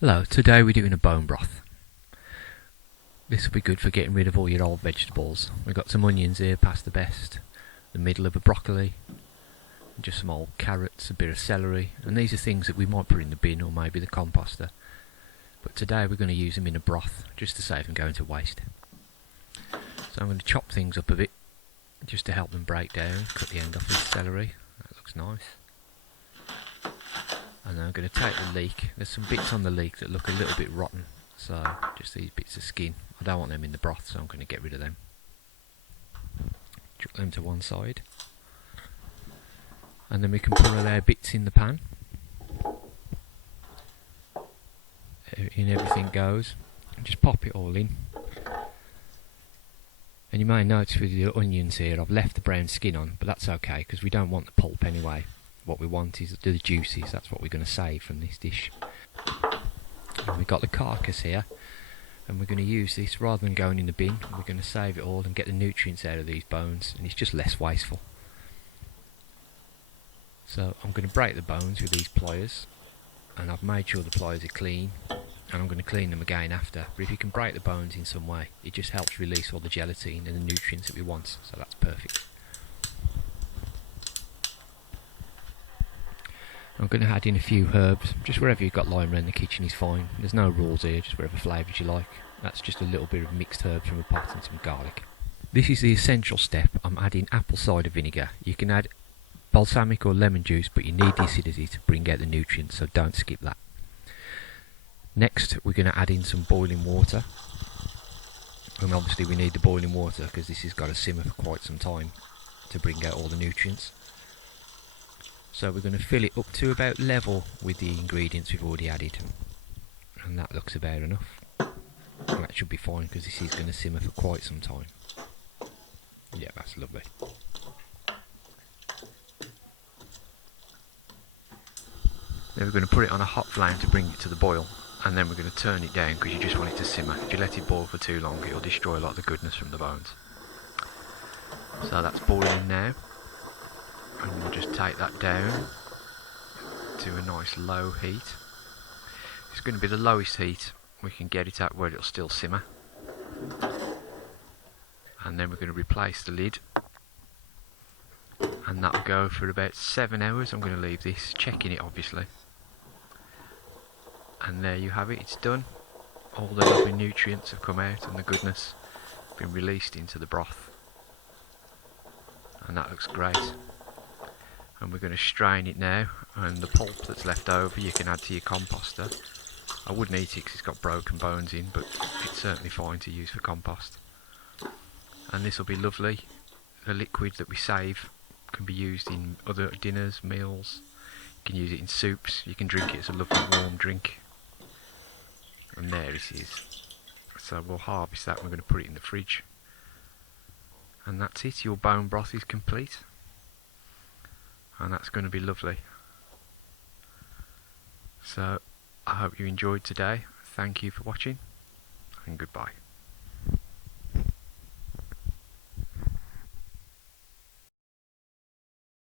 Hello, today we're doing a bone broth. This will be good for getting rid of all your old vegetables. We've got some onions here, past the best, the middle of a broccoli, just some old carrots, a bit of celery, and these are things that we might put in the bin or maybe the composter. But today we're going to use them in a broth, just to save them going to waste. So I'm going to chop things up a bit, just to help them break down. Cut the end off this celery, that looks nice. And then I'm going to take the leek. There's some bits on the leek that look a little bit rotten, so just these bits of skin. I don't want them in the broth, so I'm going to get rid of them. Chuck them to one side. And then we can put all our bits in the pan. In everything goes. And just pop it all in. And you may notice with the onions here, I've left the brown skin on, but that's okay because we don't want the pulp anyway. What we want is the juices, that's what we're going to save from this dish. And we've got the carcass here, and we're going to use this rather than going in the bin. We're going to save it all and get the nutrients out of these bones, and it's just less wasteful. So I'm going to break the bones with these pliers, and I've made sure the pliers are clean, and I'm going to clean them again after. But if you can break the bones in some way, it just helps release all the gelatin and the nutrients that we want, so that's perfect. I'm going to add in a few herbs, just wherever you've got lying around the kitchen is fine. There's no rules here, just whatever flavours you like. That's just a little bit of mixed herbs from a pot and some garlic. This is the essential step. I'm adding apple cider vinegar. You can add balsamic or lemon juice, but you need the acidity to bring out the nutrients, so don't skip that. Next, we're going to add in some boiling water. And obviously we need the boiling water because this has got to simmer for quite some time to bring out all the nutrients. So we're going to fill it up to about level with the ingredients we've already added. And that looks about enough. And that should be fine because this is going to simmer for quite some time. Yeah, that's lovely. Then we're going to put it on a hot flame to bring it to the boil. And then we're going to turn it down because you just want it to simmer. If you let it boil for too long, it'll destroy a lot of the goodness from the bones. So that's boiling now. And we'll just take that down to a nice low heat. It's going to be the lowest heat we can get it at where it'll still simmer. And then we're going to replace the lid. And that'll go for about 7 hours. I'm going to leave this, checking it obviously. And there you have it, it's done. All the lovely nutrients have come out and the goodness been released into the broth. And that looks great. And we're going to strain it now, and the pulp that's left over you can add to your composter. I wouldn't eat it because it's got broken bones in, but it's certainly fine to use for compost. And this will be lovely. The liquid that we save can be used in other dinners, meals. You can use it in soups, you can drink it as a lovely warm drink. And there it is. So we'll harvest that and we're going to put it in the fridge. And that's it, your bone broth is complete. And that's going to be lovely. So I hope you enjoyed today. Thank you for watching, and goodbye.